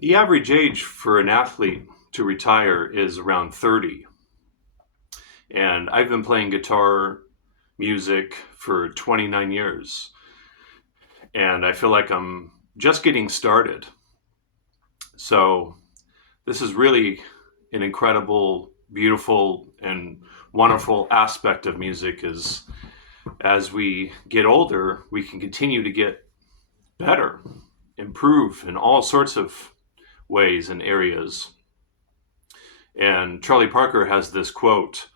The average age for an athlete to retire is around 30. And I've been playing guitar music for 29 years. And I feel like I'm just getting started. So this is really an incredible, beautiful, and wonderful aspect of music is as we get older, we can continue to get better, improve in all sorts of ways and areas. And Charlie Parker has this quote: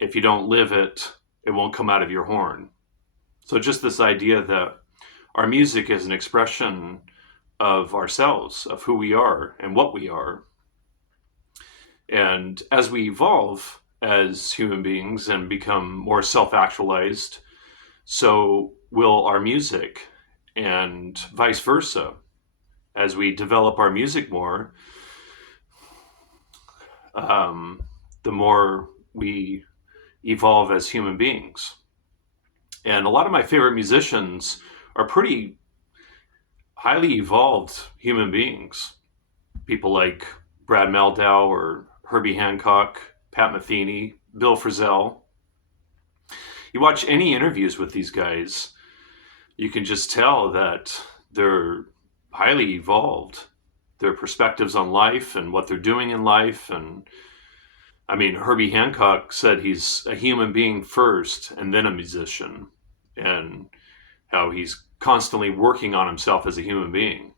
if you don't live it, it won't come out of your horn. So just this idea that our music is an expression of ourselves, of who we are and what we are. And as we evolve as human beings and become more self actualized, so will our music, and vice versa. As we develop our music more, the more we evolve as human beings. And a lot of my favorite musicians are pretty highly evolved human beings. People like Brad Mehldau or Herbie Hancock, Pat Metheny, Bill Frisell. You watch any interviews with these guys, you can just tell that they're highly evolved. Their perspectives on life and what they're doing in life. And I mean, Herbie Hancock said he's a human being first and then a musician, and how he's constantly working on himself as a human being.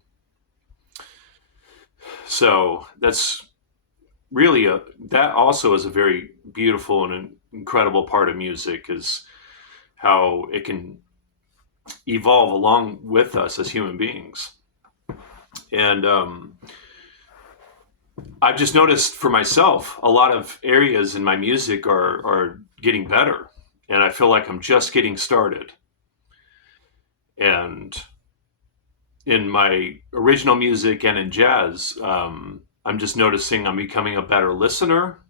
So that's really that also is a very beautiful and an incredible part of music, is how it can evolve along with us as human beings. And I've just noticed for myself, a lot of areas in my music are getting better, and I feel like I'm just getting started. And in my original music and in jazz, I'm just noticing I'm becoming a better listener,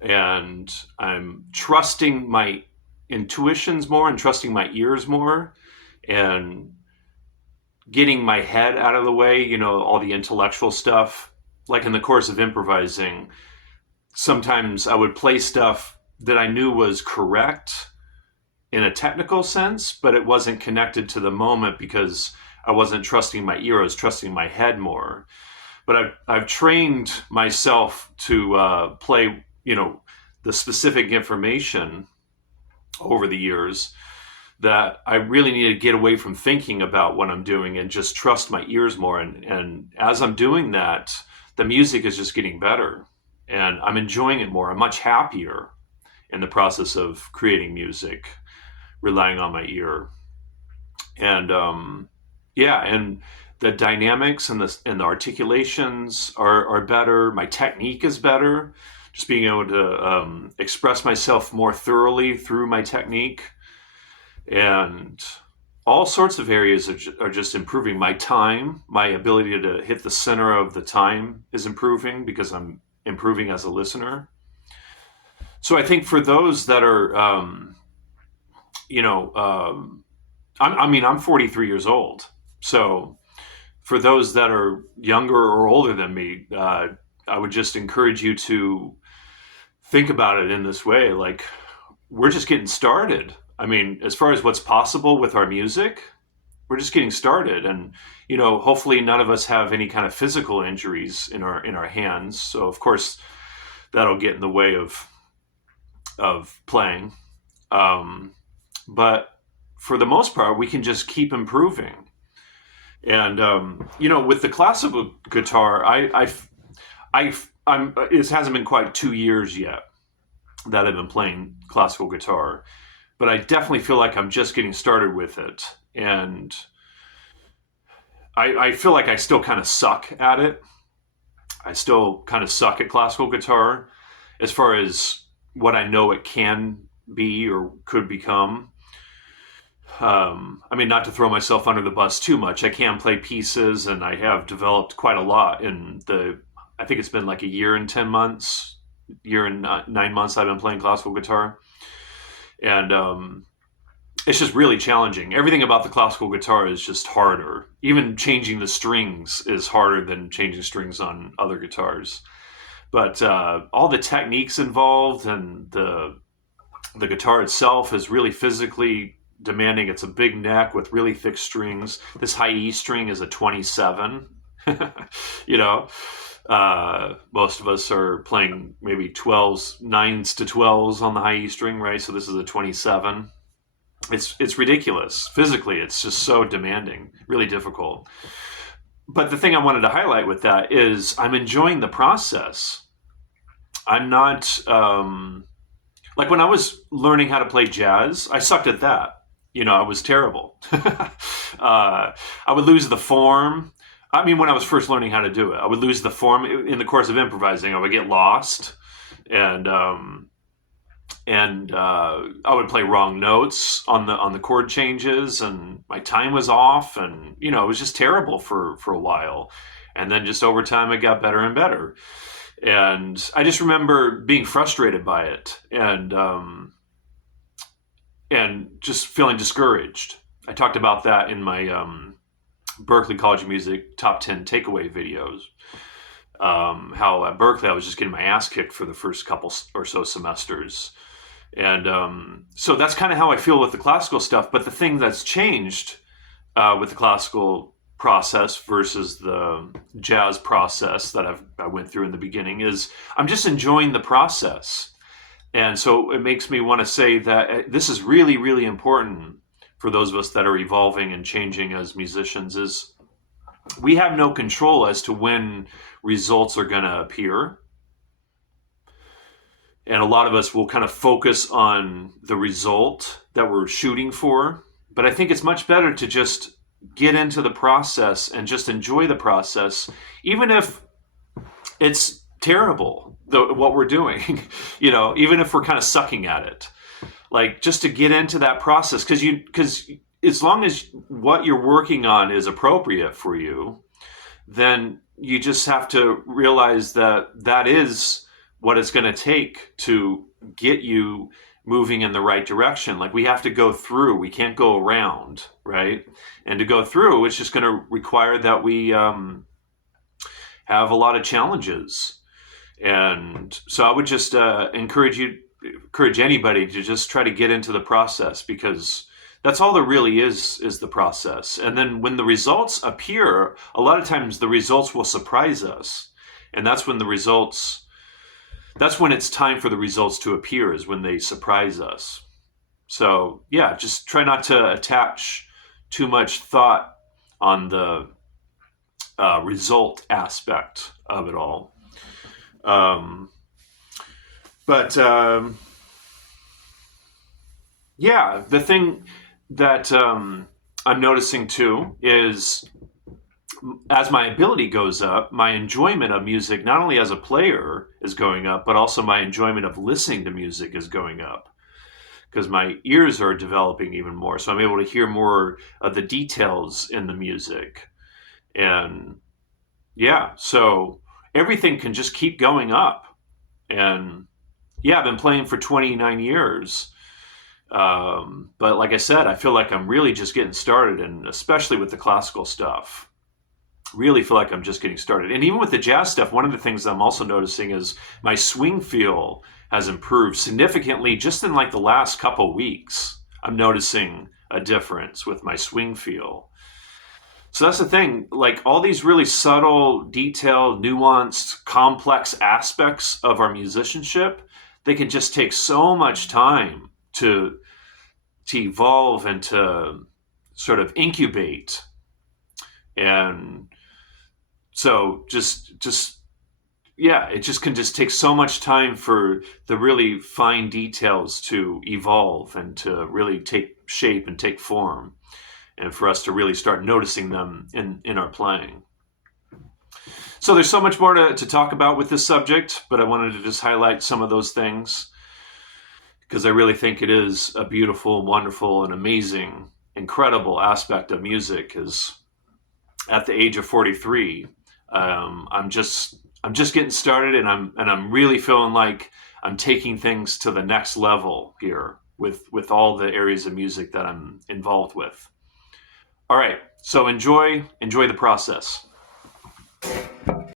and I'm trusting my intuitions more and trusting my ears more, and getting my head out of the way, all the intellectual stuff. Like in the course of improvising, sometimes I would play stuff that I knew was correct in a technical sense, but it wasn't connected to the moment because I wasn't trusting my ear, I was trusting my head more. But I've trained myself to play, the specific information over the years, that I really need to get away from thinking about what I'm doing and just trust my ears more. And as I'm doing that, the music is just getting better and I'm enjoying it more. I'm much happier in the process of creating music, relying on my ear. And yeah, and the dynamics and the articulations are better. My technique is better. Just being able to express myself more thoroughly through my technique, and all sorts of areas are just improving. My time, my ability to hit the center of the time is improving because I'm improving as a listener. So I think for those that are, you know, I'm 43 years old. So for those that are younger or older than me, I would just encourage you to think about it in this way. Like, we're just getting started. I mean, as far as what's possible with our music, we're just getting started. And, hopefully none of us have any kind of physical injuries in our hands. So of course that'll get in the way of playing. But for the most part, we can just keep improving. And with the classical guitar, it hasn't been quite 2 years yet that I've been playing classical guitar, but I definitely feel like I'm just getting started with it. And I feel like I still kind of suck at it. I still kind of suck at classical guitar as far as what I know it can be or could become. I mean, not to throw myself under the bus too much, I can play pieces, and I have developed quite a lot I think it's been like a year and 10 months, year and 9 months I've been playing classical guitar. And it's just really challenging. Everything about the classical guitar is just harder. Even changing the strings is harder than changing strings on other guitars. But all the techniques involved and the guitar itself is really physically demanding. It's a big neck with really thick strings. This high E string is a 27. you know, most of us are playing maybe 12s, 9s to 12s on the high E string, right? So this is a 27. It's ridiculous. Physically, it's just so demanding, really difficult. But the thing I wanted to highlight with that is I'm enjoying the process. I'm not like when I was learning how to play jazz, I sucked at that. I was terrible. I would lose the form. I mean, when I was first learning how to do it, I would lose the form in the course of improvising. I would get lost, and I would play wrong notes on the chord changes, and my time was off, and it was just terrible for a while, and then just over time it got better and better, and I just remember being frustrated by it, and just feeling discouraged. I talked about that in my Berklee College of Music top 10 takeaway videos. How at Berklee I was just getting my ass kicked for the first couple or so semesters. And so that's kind of how I feel with the classical stuff. But the thing that's changed with the classical process versus the jazz process that I went through in the beginning is I'm just enjoying the process. And so it makes me want to say that this is really, really important for those of us that are evolving and changing as musicians is we have no control as to when results are going to appear. And a lot of us will kind of focus on the result that we're shooting for. But I think it's much better to just get into the process and just enjoy the process, even if it's terrible, what we're doing, even if we're kind of sucking at it. Like just to get into that process, because as long as what you're working on is appropriate for you, then you just have to realize that is what it's going to take to get you moving in the right direction. Like we have to go through, we can't go around, right? And to go through, it's just going to require that we have a lot of challenges. And so I would just encourage anybody to just try to get into the process, because that's all there really is the process. And then when the results appear, a lot of times the results will surprise us. And that's when it's time for the results to appear, is when they surprise us. So yeah, just try not to attach too much thought on the result aspect of it all. Yeah, the thing that I'm noticing too is as my ability goes up, my enjoyment of music, not only as a player, is going up, but also my enjoyment of listening to music is going up, because my ears are developing even more. So I'm able to hear more of the details in the music. And yeah, so everything can just keep going up. And yeah, I've been playing for 29 years. But like I said, I feel like I'm really just getting started, and especially with the classical stuff, really feel like I'm just getting started. And even with the jazz stuff, one of the things I'm also noticing is my swing feel has improved significantly just in like the last couple weeks. I'm noticing a difference with my swing feel. So that's the thing, like all these really subtle, detailed, nuanced, complex aspects of our musicianship, they can just take so much time to evolve and to sort of incubate. And so yeah, it just can just take so much time for the really fine details to evolve and to really take shape and take form, and for us to really start noticing them in our playing. So there's so much more to talk about with this subject, but I wanted to just highlight some of those things, because I really think it is a beautiful, wonderful, and amazing, incredible aspect of music. Is at the age of 43, I'm just getting started, and I'm really feeling like I'm taking things to the next level here. with all the areas of music that I'm involved with. All right, so enjoy the process.